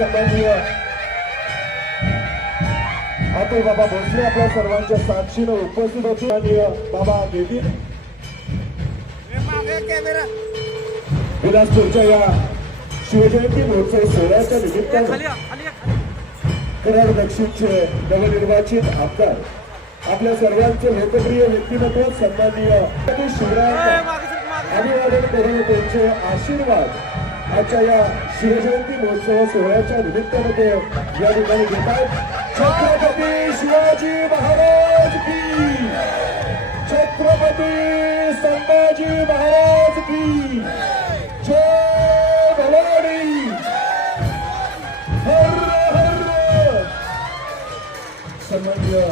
सन्माननीय अतुल बाबा भोसले आपल्या सर्वांच्या साक्षीनं उपस्थित होते. आणि बाबा देतील विलासपूरच्या या शिवजयंती महोत्सव सोहळ्याच्या निमित्तानं कराड दक्षिणचे नवनिर्वाचित आमदार आपल्या सर्वांचे लोकप्रिय व्यक्तिमत्व सन्माननीय शिवरायांना अभिवादन करून त्यांचे आशीर्वाद. आजच्या या शिवजयंती महोत्सव सोहळ्याच्या निमित्तानं ते या ठिकाणी घेत आहेत छत्रपती शिवाजी महाराज की. छत्रपती संभाजी महाराज की. जय भवानी. हर हर. सन्मान्य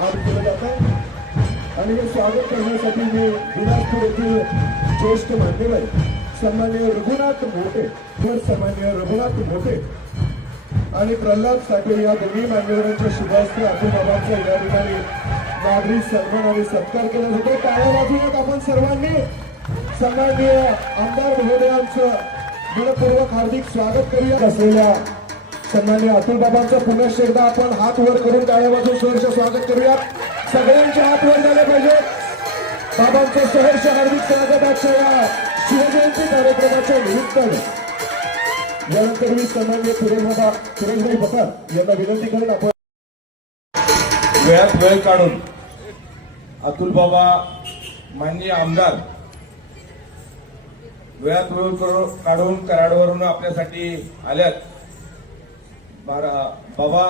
आज केलं जात आहे आणि हे स्वागत करण्यासाठी मी बिलासपूर येथील ज्येष्ठ मान्यवर सन्मान्य रघुनाथ मोठे वर सन्मान्य रघुनाथ मोठे. आणि प्रल्हाद साठे या दोन्ही मान्यवरांच्या शुभास्ते अतुल या ठिकाणी नागरिक सन्मान आणि सत्कार केला जातो. टाळ्या वाजवूयात आपण सर्वांनी सन्माननीय आमदार महोदयांचं मनपूर्वक हार्दिक स्वागत करूया. असलेल्या सन्मान्य अतुल बाबांचं पुनश्च एकदा आपण हात वर करून टाळ्या वाजवून सहर्ष स्वागत करूया. सगळ्यांचे हात वर झाले पाहिजे बाबांचं सहर्ष हार्दिक स्वागताच्या या शिवजयंती कार्यक्रमाच्या निमित्तानं. यानंतर मी सन्मान्य सुरेश बाबा सुरेशभाई पठार यांना विनंती करून आपण वेळात वेळ काढून अतुल बाबा माननीय आमदार वेळात वेळ काढून कराडवरून आपल्यासाठी आल्यात. बाबा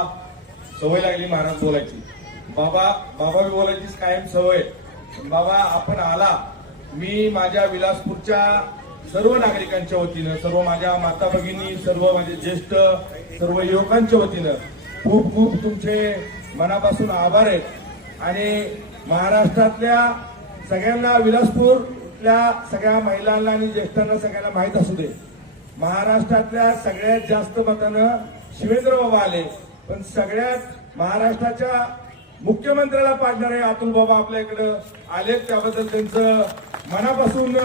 सवय लागली महाराज बोलायची. बाबा बाबा बोलायचीच कायम सवय. पण बाबा आपण आला. मी माझ्या विलासपूरच्या सर्व नागरिकांच्या वतीनं सर्व माझ्या माता भगिनी सर्व माझे ज्येष्ठ सर्व युवकांच्या वतीनं खूप खूप तुमचे मनापासून आभार आहेत. आणि महाराष्ट्रातल्या सगळ्यांना विलासपूरल्या सगळ्या महिलांना आणि ज्येष्ठांना सगळ्यांना माहीत असू दे. महाराष्ट्रातल्या सगळ्यात जास्त मतानं शिवेंद्र बाबा आले. पण सगळ्यात महाराष्ट्राच्या मुख्यमंत्र्याला पाडणारे अतुल बाबा आपल्या इकडं आलेत. त्याबद्दल त्यांचं मनापासून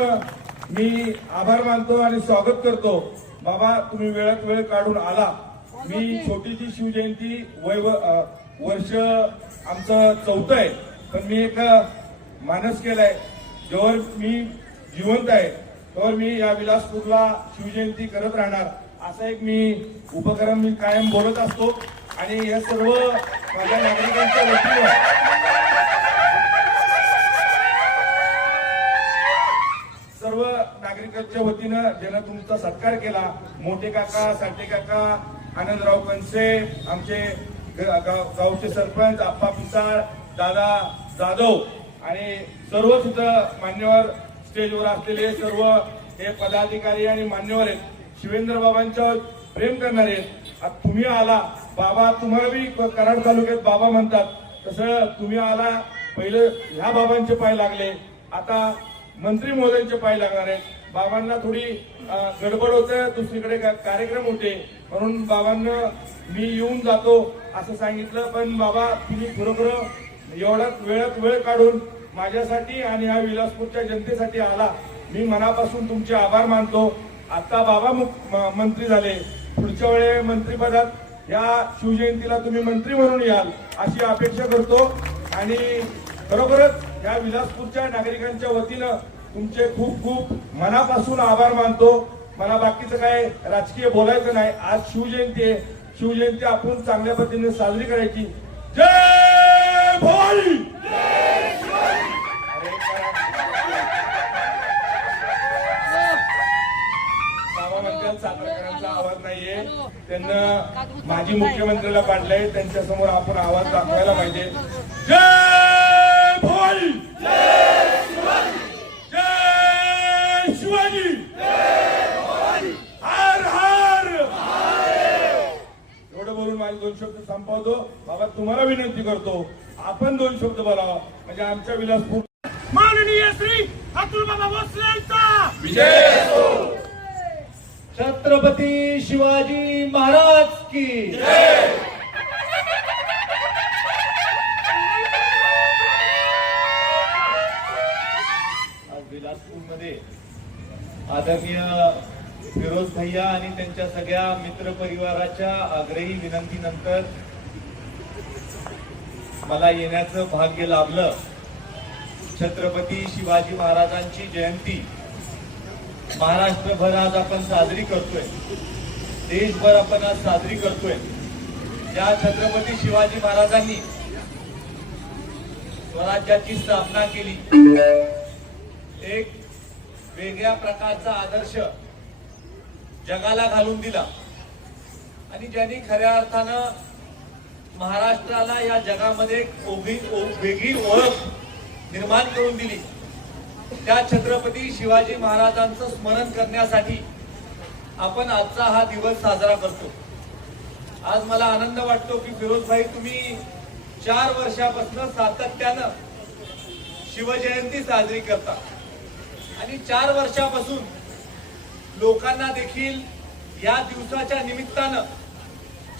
मी आभार मानतो आणि स्वागत करतो. बाबा तुम्ही वेळात वेळ काढून आला. मी छोटीशी शिवजयंती वय वर्ष आमचं चौथं आहे. पण मी एक मानस केलाय. जेव्हा मी जिवंत आहे तेव्हा मी या विलासपूरला शिवजयंती करत राहणार. असा एक मी उपक्रम मी कायम बोलत असतो. आणि या सर्व माझ्या नागरिकांच्या वतीनं सर्व नागरिकांच्या वतीनं ज्यानं तुमचा सत्कार केला मोठे काका साठे काका आनंदराव कनसे आमचे ग- गाव- गावचे सरपंच आप्पा पिसाळ दादा जाधव आणि सर्व सुद्धा मान्यवर स्टेजवर असलेले सर्व हे पदाधिकारी आणि मान्यवर आहेत. शिवेंद्र बाबांच्यावर प्रेम करणारे आता तुम्ही आला. बाबा तुम्हाला बी कराड तालुक्यात बाबा म्हणतात. तसं तुम्ही आला पहिलं ह्या बाबांचे पाय लागले आता मंत्री महोदयांचे पाय लागणार आहेत. बाबांना थोडी गडबड होते दुसरीकडे का- कार्यक्रम होते. म्हणून बाबांना मी येऊन जातो असं सांगितलं. पण बाबा तुम्ही खरोखर एवढ्यात वेळात वेळ काढून माझ्यासाठी आणि ह्या विलासपूरच्या जनतेसाठी आला. मी मनापासून तुमचे आभार मानतो. आता बाबा मुख- म- मंत्री झाले. पुढच्या वेळे मंत्रिपदात या शिवजयंतीला तुम्ही मंत्री म्हणून याल अशी अपेक्षा करतो. आणि खरोखरच या विलासपूरच्या नागरिकांच्या वतीनं तुमचे खूप खूप मनापासून आभार मानतो. मला बाकीचं काय राजकीय बोलायचं नाही. आज शिवजयंती आहे. शिवजयंती आपण चांगल्या पद्धतीने साजरी करायची. जय भवानी! नाहीये. त्यांना माजी मुख्यमंत्र्याला पाडलंय. त्यांच्यासमोर आपण आवाज दाखवायला पाहिजे. जय शिवाजी हार हार! एवढं बोलून माझे दोन शब्द संपवतो. बाबा तुम्हाला विनंती करतो. आपण दोन शब्द बोलावा. म्हणजे आमच्या विलासपूर माननीय श्री अतुल बाबा भोसले विजय छत्रपती शिवाजी महाराज की आज बिलासपूरमध्ये आदरणीय फिरोज भैया आणि त्यांच्या सगळ्या मित्र परिवाराच्या आग्रही विनंतीनंतर मला येण्याचं भाग्य लाभलं. छत्रपती शिवाजी महाराजांची जयंती. महाराष्ट्रभर आज आपण साजरी करतोय. देशभर आपण आज साजरी करतोय. ज्या छत्रपती शिवाजी महाराजांनी स्वराज्याची स्थापना केली. एक वेगळ्या प्रकारचा आदर्श जगाला घालून दिला. आणि ज्यांनी खऱ्या अर्थानं महाराष्ट्राला या जगामध्ये ओगी वेगळी ओळख निर्माण करून दिली. त्या छत्रपती शिवाजी महाराजांचं स्मरण करण्यासाठी आपण आजचा हा दिवस साजरा करतो. आज मला आनंद वाटतो की फिरोजभाई तुम्ही चार वर्षापासून सातत्यानं शिवजयंती साजरी करता. आणि चार वर्षापासून लोकांना देखील या दिवसाच्या निमित्तानं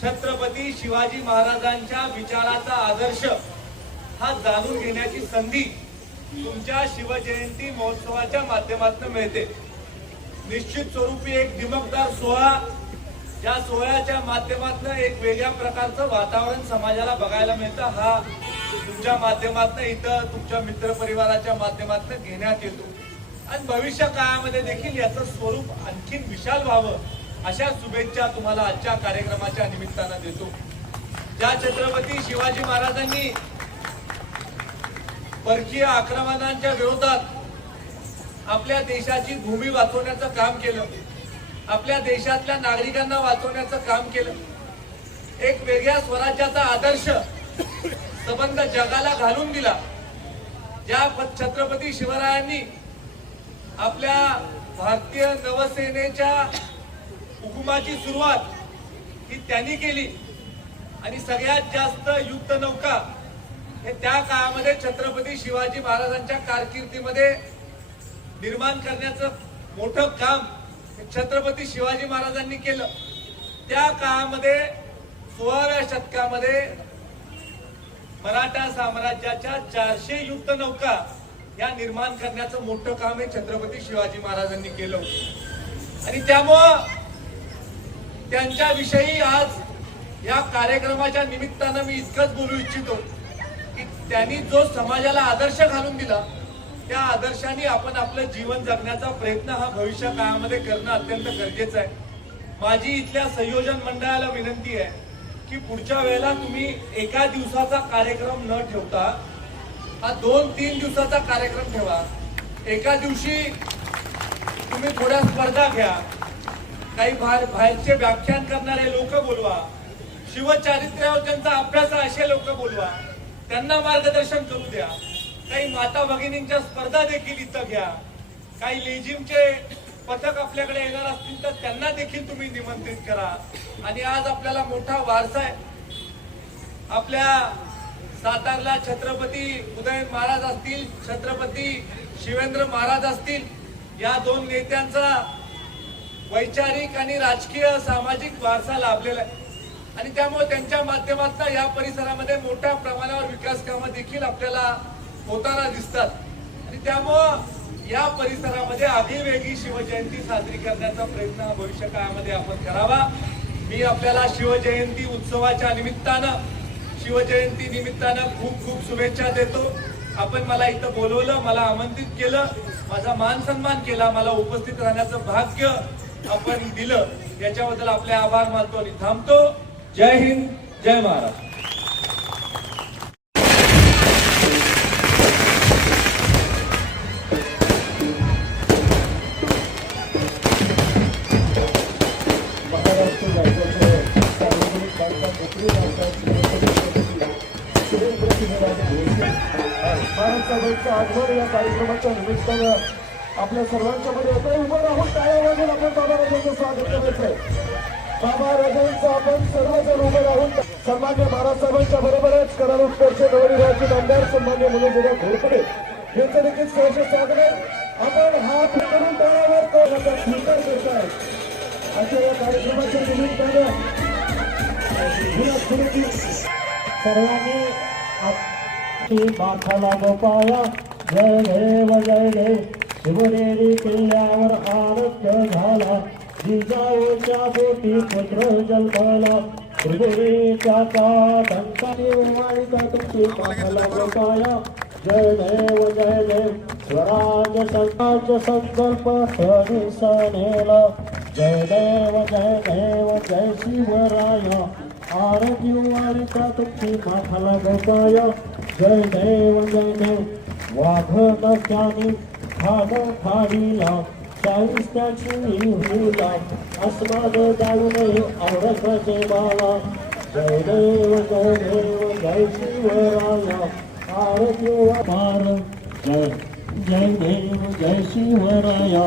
छत्रपती शिवाजी महाराजांच्या विचाराचा आदर्श हा जाणून घेण्याची संधी तुमच्या शिवजयंती महोत्सवाच्या माध्यमातून मिळते. निश्चित स्वरूपी एक दिमकदार सोहळा. या सोहळ्याच्या माध्यमातून एक वेगळ्या प्रकारचं वातावरण समाजाला बघायला मिळतं. हा तुमच्या माध्यमातून इथं तुमच्या मित्र परिवाराच्या माध्यमातून घेण्यात येतो. आणि भविष्य काळामध्ये देखील याचं स्वरूप आणखीन विशाल व्हावं अशा शुभेच्छा तुम्हाला आजच्या कार्यक्रमाच्या निमित्तानं देतो. ज्या छत्रपती शिवाजी महाराजांनी परकीय आक्रमणांच्या विरोधात आपल्या देशाची भूमी वाचवण्याचं काम केलं आपल्या देशातल्या नागरिकांना वाचवण्याचं काम केलं एक वेगळ्या स्वराज्याचा आदर्श संबंध जगाला घालून दिला. ज्या प- छत्रपती शिवरायांनी आपल्या भारतीय नवसेनेच्या हुकुमाची सुरुवात ही त्यांनी केली. आणि सगळ्यात जास्त युद्ध नौका हे त्या काळामध्ये छत्रपती शिवाजी महाराजांच्या कारकिर्दीमध्ये निर्माण करण्याचं मोठं काम छत्रपती शिवाजी महाराजांनी केलं. त्या काळामध्ये सोळाव्या शतकामध्ये मराठा साम्राज्याच्या चारशे युद्ध नौका या निर्माण करण्याचं मोठं काम हे छत्रपती शिवाजी महाराजांनी केलं आणि त्यामुळं त्यांच्याविषयी आज या कार्यक्रमाच्या निमित्तानं मी इतकंच बोलू इच्छितो की त्यांनी जो समाजाला आदर्श घालून दिला त्या आदर्शाने आपण आपलं जीवन जगण्याचा प्रयत्न हा भविष्य काळामध्ये करणं अत्यंत गरजेचं आहे. माझी इथल्या संयोजन मंडळाला विनंती आहे की पुढच्या वेळेला तुम्ही एका दिवसाचा कार्यक्रम न ठेवता हा दोन तीन दिवसाचा कार्यक्रम ठेवा. एका दिवशी तुम्ही थोड्या स्पर्धा घ्या. काही बाहेर बाहेरचे व्याख्यान करणारे लोक बोलवा. शिवचारित्र्यावर त्यांचा अभ्यास असे लोक बोलवा. त्यांना मार्गदर्शन करू द्या. काही माता भगिनींच्या स्पर्धा देखील इथं घ्या. काही लेझिमचे पथक आपल्याकडे येणार असतील तर त्यांना देखील तुम्ही निमंत्रित करा. आणि आज आपल्याला मोठा वारसा आहे. आपल्या सातारला छत्रपती उदयन महाराज असतील छत्रपती शिवेंद्र महाराज असतील या दोन नेत्यांचा वैचारिक आणि राजकीय सामाजिक वारसा लाभलेला आहे. आणि त्यामुळे त्यांच्या माध्यमातून या परिसरामध्ये मोठ्या प्रमाणावर विकास कामं देखील आपल्याला होताना दिसतात. आणि त्यामुळं या परिसरामध्ये आगळी वेगळी शिवजयंती साजरी करण्याचा प्रयत्न भविष्य काळामध्ये आपण करावा. मी आपल्याला शिवजयंती उत्सवाच्या निमित्तानं शिवजयंती निमित्तानं खूप खूप शुभेच्छा देतो. आपण मला इथं बोलवलं मला आमंत्रित केलं माझा मान सन्मान केला मला उपस्थित राहण्याचं भाग्य आपण दिलं. याच्याबद्दल आपले आभार मानतो आणि थांबतो. जय हिंद जय महाराष्ट्र. भारत साहेबांचं आगमन या कार्यक्रमाच्या निमित्तानं आपल्या सर्वांच्या मध्ये येतं उभं राहून टाळ्या वाजून आपण बाबा राजांचं स्वागत करायचंय. बाबा राजांचं आपण सर्वजण उभं राहून सन्मान्य महाराज साहेबांच्या बरोबरच करार उत्कर्ष नवनिर्वाचित आमदार सन्मान्य मनोजदा घोरपडे. यांचं देखील सहज स्वागत आहे. आपण हात करून टाळ्यावर तो स्वीकार करत आहे अशा या कार्यक्रमाच्या निमित्तानं सर्वांनी माथाला गोपाया जय देव जय देव। शिवनेरी किल्ल्यावर आरोग्य झाला। जिजाऊच्या पोटी पुत्र जन्मला। त्रिपुरीच्या दंताने उमाळीचा तुमची माथाला गोपाया जय देव जय देव। स्वराज संघाच संकल्प सणी सनेला जय देव जय देव जय शिवराया। आरती उमाळीचा तुमची माथाला गोपाय जय देव जय देव वाघ नक्याने खाड खाडीला चाळीस त्याची हुला अस्माद जाऊ नये औरंगाचे बाला जय देव जय देव जय शिवराया आरती वार जय जय देव जय शिवराया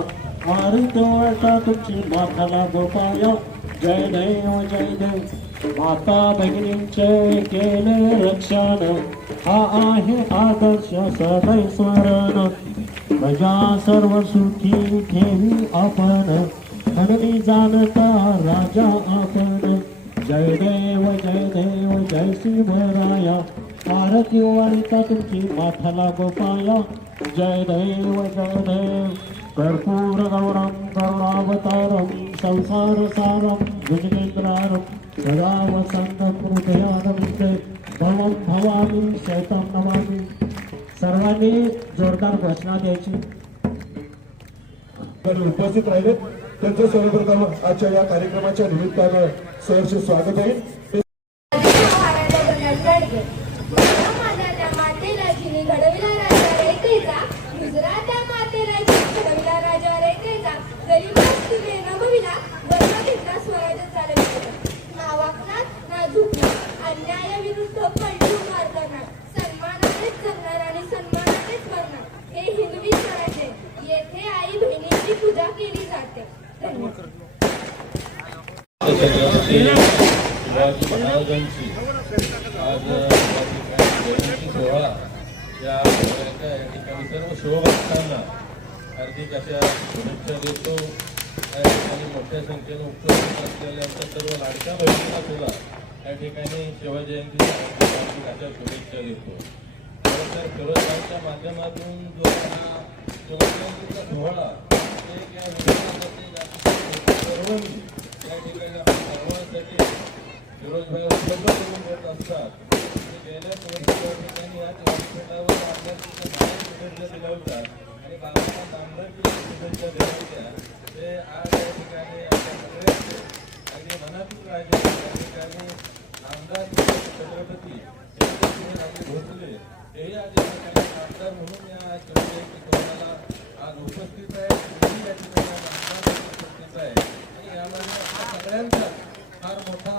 आरती वाटा तुझी माथाला गोपाया जय देव जय देव. माता भगिनींचे केले रक्षण. हा आहे आदर्श सदै स्मरण. प्रजा सर्व सुखी ठेवी आपण. धननी जाणता राजा आपण. जय देव जय देव जय शिवराया. आरती वारिता तुमची माथाला गोपाया जय देव जय देव. कर्पूर गौरम करुणावतारम संसार सारम भुजगेंद्रारम सदा वसंतम हृदयानंदे भवम भवामी शैतम नमामी सर्वांनी जोरदार घोषणा द्यायची. उपस्थित राहिले. त्यांचं सर्वप्रथम आजच्या या कार्यक्रमाच्या निमित्तानं सहर्ष स्वागत आहे. महाराजांची आज या जयंती सोहळा. या सोहळ्याच्या या ठिकाणी सर्व शिवभक्तांना हार्दिक अशा शुभेच्छा देतो. या ठिकाणी मोठ्या संख्येने उपस्थित असलेल्या आमच्या सर्व लाडक्या बहिणीला सुद्धा या ठिकाणी शिवजयंती हार्दिक अशा शुभेच्छा देतो. तर फिरोजबाईच्या माध्यमातून जो हा शिवजयंतीचा सोहळा एक या सर्वांनी या ठिकाणी आपण सर्वांसाठी फिरोजभाई देत असतात ते या ठिकाणी याच व्यासपीठावर बाहेर शुभेच्छा दिल्या होत्या आणि बाबांना शुभेच्छा दिल्या होत्या ते आज या ठिकाणी आपल्या सगळ्यांचे मनातून राहिले त्या ठिकाणी आमदार छत्रपती चंद्रशेखर भोसले हेही आज या ठिकाणी आमदार म्हणून या आज उपस्थित आहे. या ठिकाणी आज आमदार म्हणून उपस्थित आहे आणि यामध्ये आपल्या सगळ्यांचा फार मोठा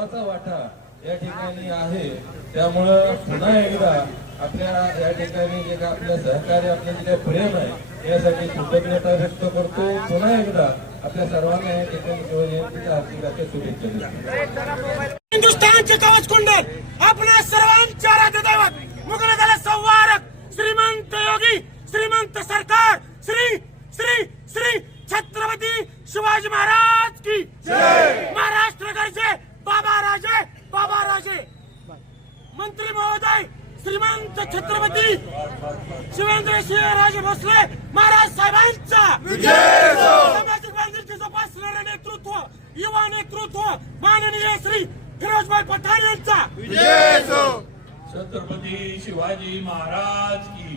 महत्त्वाचा वाटा या ठिकाणी आहे. त्यामुळं पुन्हा एकदा आपल्या या ठिकाणी जे काय आपल्या सहकार्य आपलं जे काही प्रेम आहे यासाठी कृतज्ञता व्यक्त करतो. पुन्हा एकदा आपल्या सर्वांना या ठिकाणी शिवजयंतीच्या हार्दिक अशा शुभेच्छा देतो. हिंदुस्थानचे कवच कुंडल आपणा सर्वांच्या राजदैवत दैवत मुघल संवारक श्रीमंत योगी श्रीमंत सरकार श्री श्री श्री छत्रपती शिवाजी महाराज की महाराष्ट्र गरजे बाबा राजे बाबा राजे. मंत्री महोदय श्रीमंत छत्रपती शिवेंद्र सिंहराजे भोसले महाराज साहेबांचा. सामाजिक बांधिलकी जोपासणारे नेतृत्व युवा नेतृत्व माननीय श्री फिरोजभाई पठाण यांचा. छत्रपती शिवाजी महाराज की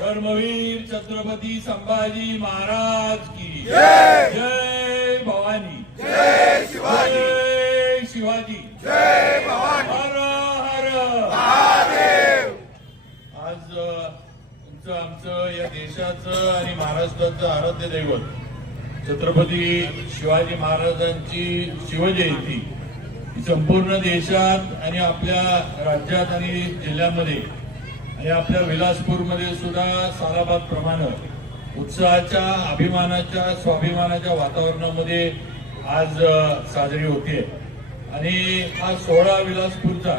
धर्मवीर छत्रपती संभाजी महाराज की जय. भवानी. जय शिवाजी. शिवाजी जय भवानी। हर हर। आज अ, तुमचं आमचं या देशाचं आणि महाराष्ट्राचं आराध्य दैवत छत्रपती शिवाजी महाराजांची शिवजयंती संपूर्ण देशात आणि आपल्या राज्यात आणि जिल्ह्यामध्ये आणि आपल्या विलासपूरमध्ये सुद्धा सालाबाद प्रमाणे उत्साहाच्या अभिमानाच्या स्वाभिमानाच्या वातावरणामध्ये आज साजरी होते आणि हा सोहळा विलासपूरचा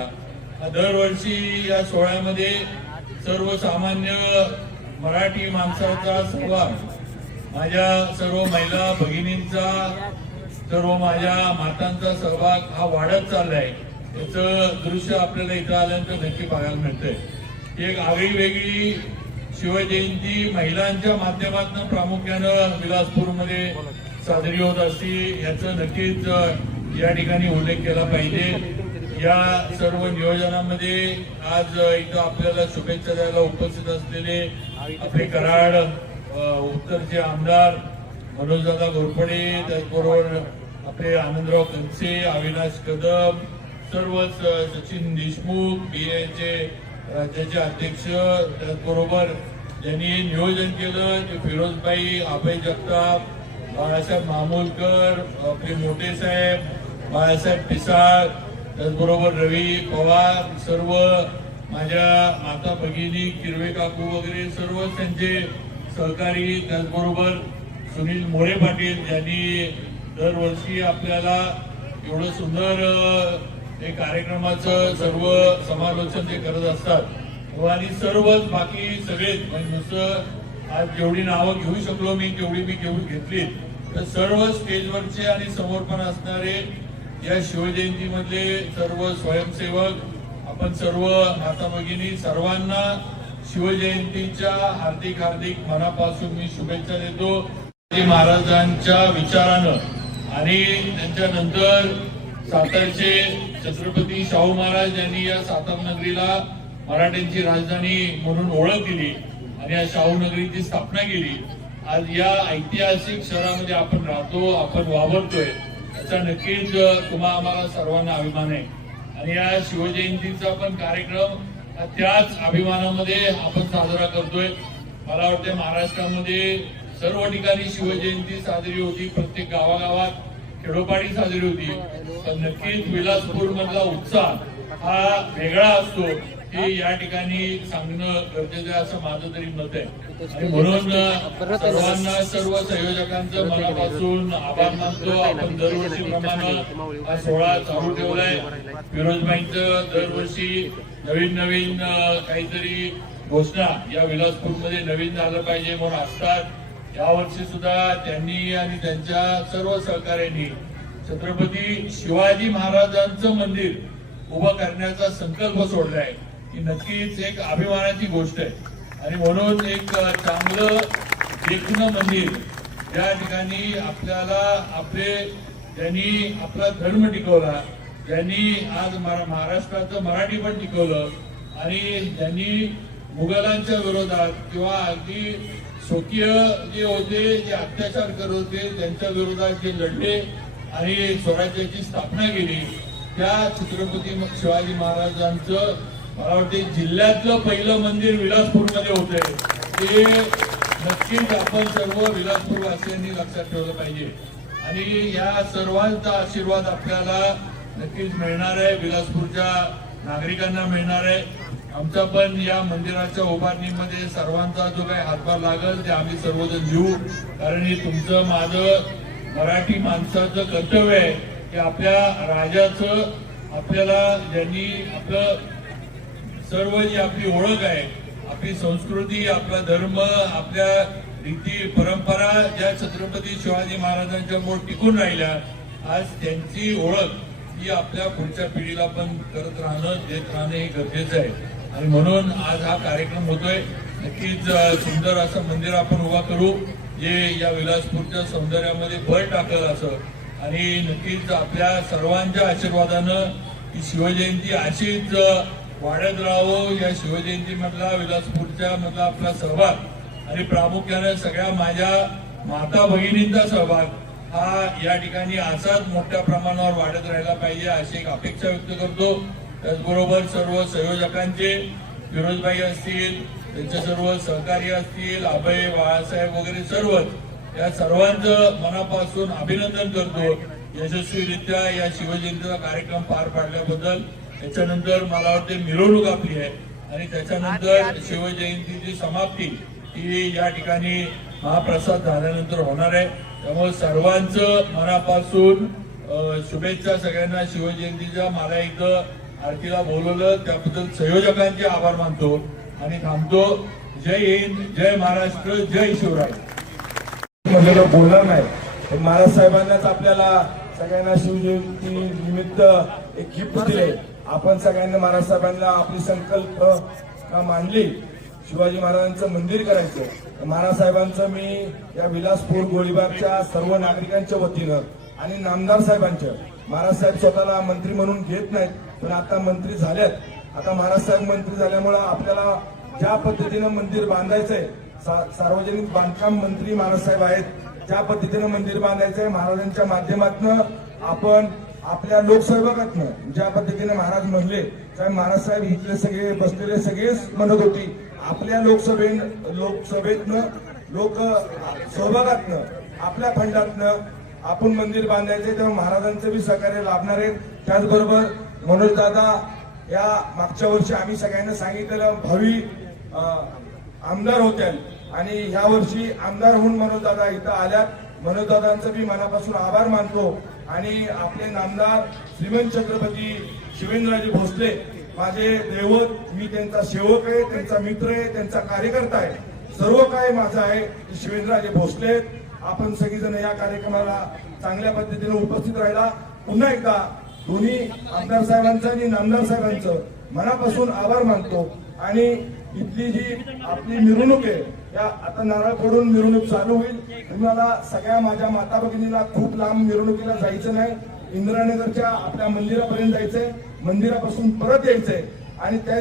दरवर्षी या सोहळ्यामध्ये सर्वसामान्य मराठी माणसाचा सहभाग माझ्या सर्व महिला भगिनींचा सर्व माझ्या मातांचा सहभाग हा वाढत चाललाय. याचं दृश्य आपल्याला इथं आल्यानंतर नक्की बघायला मिळतंय. एक आगळी वेगळी शिवजयंती महिलांच्या माध्यमातून प्रामुख्यानं विलासपूरमध्ये साजरी होत असते. याचं नक्कीच या ठिकाणी उल्लेख केला पाहिजे. या सर्व नियोजनामध्ये आज इथं आपल्याला शुभेच्छा द्यायला उपस्थित असलेले आपले कराड उत्तरचे आमदार मनोजदादा घोरपडे त्याचबरोबर आपले आनंदराव कंसे अविनाश कदम सर्वच सचिन देशमुख बीएचे राज्याचे अध्यक्ष त्याचबरोबर ज्यांनी नियोजन केलं ते फिरोजबाई अभय जगताप बाळासाहेब मामूलकर आपले मोठे साहेब बाळासाहेब पिसाळ त्याचबरोबर रवी पवार सर्व माझ्या माता भगिनी किरवे काकू वगैरे सर्व त्यांचे सहकारी त्याचबरोबर सुनील मोरे पाटील यांनी दरवर्षी आपल्याला एवढं सुंदर अ, हे कार्यक्रमाचं सर्व समालोचन ते करत असतात. हो, आणि सर्वच बाकी सगळेच म्हणजे नुसतं आज जेवढी नावं घेऊ शकलो मी तेवढी मी घेऊन घेतली तर सर्व स्टेजवरचे आणि समोर पण असणारे या शिवजयंतीमधले सर्व स्वयंसेवक आपण सर्व माता भगिनी सर्वांना शिवजयंतीच्या हार्दिक हार्दिक मनापासून मी शुभेच्छा देतो. शिवाजी महाराजांच्या विचारानं आणि त्यांच्यानंतर सातारचे छत्रपती शाहू महाराज यांनी या सातार नगरीला मराठ्यांची राजधानी म्हणून ओळख दिली आणि या शाहू नगरीची स्थापना केली. आज या ऐतिहासिक शहरामध्ये आपण राहतो आपण वावरतोय. याचा नक्कीच तुम्हा आम्हाला सर्वांना अभिमान आहे. आणि या शिवजयंतीचा पण कार्यक्रम त्याच अभिमानामध्ये आपण साजरा करतोय. मला वाटतं महाराष्ट्रामध्ये सर्व ठिकाणी शिवजयंती साजरी होती. प्रत्येक गावागावात खेडोपाडी साजरी होती. पण नक्कीच विलासपूर मधला उत्साह हा वेगळा असतो. हे या ठिकाणी सांगणं गरजेचं आहे असं माझं तरी मत आहे. आणि म्हणून सर्वांना सर्व संयोजकांचं मनापासून आभार मानतो. आपण दरवर्षीप्रमाणे हा सोहळा चालू ठेवलाय. फिरोजबाईंचं दरवर्षी नवीन नवीन काहीतरी घोषणा या विलासपूरमध्ये नवीन झालं पाहिजे म्हणून असतात. यावर्षी सुद्धा त्यांनी आणि त्यांच्या सर्व सहकार्यांनी छत्रपती शिवाजी महाराजांचं मंदिर उभं करण्याचा संकल्प सोडलाय. ही नक्कीच एक अभिमानाची गोष्ट आहे. आणि म्हणून एक चांगलं देखणं मंदिर या ठिकाणी आपल्याला आपले ज्यांनी आपला धर्म टिकवला ज्यांनी आज महाराष्ट्राचं मराठी पण टिकवलं आणि ज्यांनी मुघलांच्या विरोधात किंवा अगदी स्वकीय जे होते जे अत्याचार करत होते त्यांच्या विरोधात जे लढले आणि स्वराज्याची स्थापना केली त्या छत्रपती शिवाजी महाराजांचं मला वाटते जिल्ह्यातलं पहिलं मंदिर विलासपूरमध्ये होतंय. ते नक्कीच आपण सर्व विलासपूरवासियांनी लक्षात ठेवलं पाहिजे. आणि या सर्वांचा आशीर्वाद आपल्याला नक्कीच मिळणार आहे. विलासपूरच्या नागरिकांना मिळणार आहे. आमचा पण या मंदिराच्या उभारणीमध्ये सर्वांचा जो काही हातभार लागेल ते आम्ही सर्वजण देऊ. कारण हे तुमचं माझं मराठी माणसाचं कर्तव्य आहे की आपल्या राजाचं आपल्याला ज्यांनी आपलं सर्व जी आपली ओळख आहे. आपली संस्कृती आपला धर्म आपल्या रीती परंपरा ज्या छत्रपती शिवाजी महाराजांच्या मूळ टिकून राहिल्या आज त्यांची ओळख ही आपल्या पुढच्या पिढीला पण करत राहणं देत राहणं हे गरजेचं आहे. आणि म्हणून आज हा कार्यक्रम होतोय. नक्कीच सुंदर असं मंदिर आपण उभा करू जे या विलासपूरच्या सौंदर्यामध्ये भर टाकल असं. आणि नक्कीच आपल्या सर्वांच्या आशीर्वादानं ही शिवजयंती अशीच वाढत राहावं या शिवजयंतीमधला विलासपूरच्या मधला आपला सहभाग आणि प्रामुख्याने सगळ्या माझ्या माता भगिनींचा सहभाग हा या ठिकाणी असाच मोठ्या प्रमाणावर वाढत राहिला पाहिजे अशी एक अपेक्षा व्यक्त करतो. त्याचबरोबर सर्व संयोजकांचे फिरोजबाई असतील त्यांचे सर्व सहकारी असतील अभय बाळासाहेब वगैरे सर्वच या सर्वांचं मनापासून अभिनंदन करतो. यशस्वीरित्या या शिवजयंतीचा कार्यक्रम पार पाडल्याबद्दल त्याच्यानंतर मला वाटते मिरवणूक आपली आहे. आणि त्याच्यानंतर शिवजयंतीची समाप्ती ही या ठिकाणी महाप्रसाद झाल्यानंतर होणार आहे. त्यामुळे सर्वांचं मनापासून शुभेच्छा सगळ्यांना शिवजयंतीच्या. मला इथं आरतीला बोलवलं त्याबद्दल संयोजकांचे आभार मानतो आणि थांबतो. जय हिंद जय महाराष्ट्र जय शिवराय. म्हणलेलं बोलणार नाही. महाराज साहेबांनाच आपल्याला सगळ्यांना शिवजयंती निमित्त एक गिफ्ट दिले आपण सगळ्यांना महाराज साहेबांना आपली संकल्प मांडली? शिवाजी महाराजांचं मंदिर करायचं. महाराज साहेबांचं मी या विलासपूर गोळीबारच्या सर्व नागरिकांच्या वतीनं आणि नामदार साहेबांच्या महाराज साहेब स्वतःला मंत्री म्हणून घेत नाहीत पण आता मंत्री झाल्यात आता महाराज साहेब मंत्री झाल्यामुळं आपल्याला ज्या पद्धतीनं मंदिर बांधायचंय सा- सार्वजनिक बांधकाम मंत्री महाराज साहेब आहेत ज्या पद्धतीनं मंदिर बांधायचंय महाराजांच्या माध्यमातून आपण आपल्या लोकसहभागातनं ज्या पद्धतीने महाराज म्हणले साहेब महाराज साहेब इथले सगळे बसलेले सगळेच म्हणत होती. आपल्या लोकसभे लोकसभेतनं लोक सहभागातनं आपल्या फंडातनं आपण मंदिर बांधायचे तेव्हा महाराजांचं बी सहकार्य लाभणार आहे त्याचबरोबर मनोज दादा या मागच्या वर्षी आम्ही सगळ्यांना सांगितलेलं भावी आमदार होत्या आणि ह्या वर्षी आमदार होऊन मनोज दादा इथं आल्यात. मनोज दादांचं मी मनापासून आभार मानतो. आणि आपले नामदार श्रीमंत छत्रपती शिवेंद्रराजे भोसले माझे दैवत मी त्यांचा सेवक आहे त्यांचा मित्र आहे त्यांचा कार्यकर्ता आहे. सर्व काय माझं आहे शिवेंद्रराजे भोसले. आपण सगळीजण या कार्यक्रमाला चांगल्या पद्धतीने उपस्थित राहिला. पुन्हा एकदा दोन्ही आमदार साहेबांचं आणि नामदार साहेबांचं मनापासून आभार मानतो. आणि इथली जी आपली मिरवणूक आहे या आता नारळ फोडून मिरवणूक चालू होईल. तुम्हाला सगळ्या माझ्या माता भगिनीला खूप लांब मिरवणुकीला जायचं नाही. इंदिरानगरच्या आपल्या मंदिरापर्यंत जायचंय. मंदिरापासून परत यायचंय. आणि त्या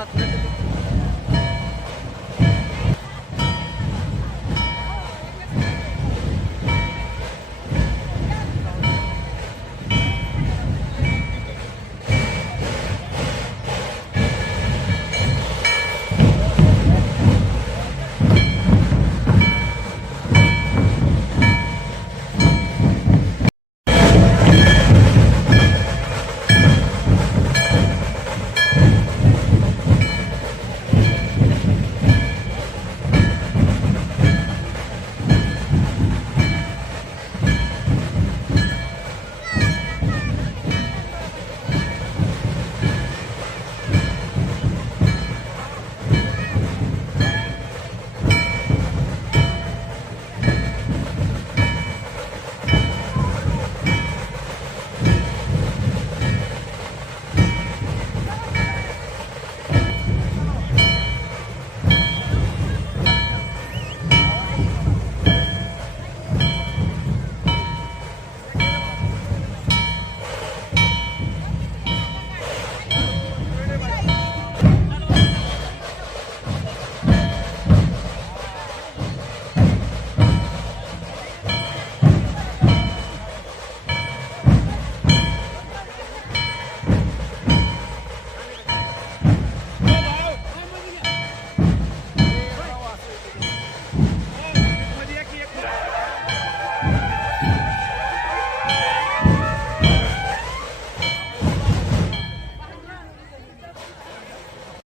бесплатно.